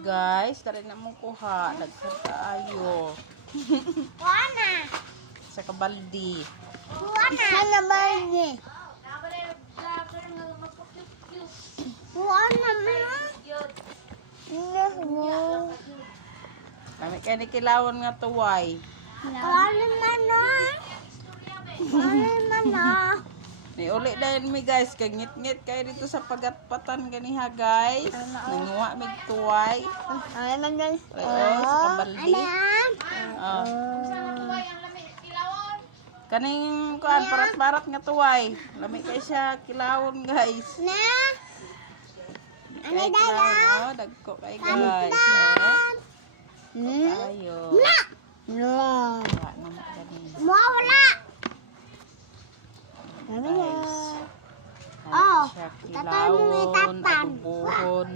Guys, dali na mong kuha. Daghan kaayo. Wana. Sa kabaldi. Wana. Sa balde. Wana mo. Kami kaya ni kilawon nga tuway. Wana mana. Wana mana. Ni uli dahil mi guys, kay ngit-ngit kayo dito sa pagatpatan ganiha guys. Nanguha mig tuway. Ay man guys. Oo, sa kabaldi. Ayan. Oh. Kaning kuan parat-parat nga tuway. Lami kay siya kilawon guys. Na. Ano Kay dala? kilawon, oh, dagko kay guys. Oh. Ayo. Na. No. Wala naman ganun. Mawala. Guys. Oh, Siya tatay mo may kilawon, tatan. adubuhon.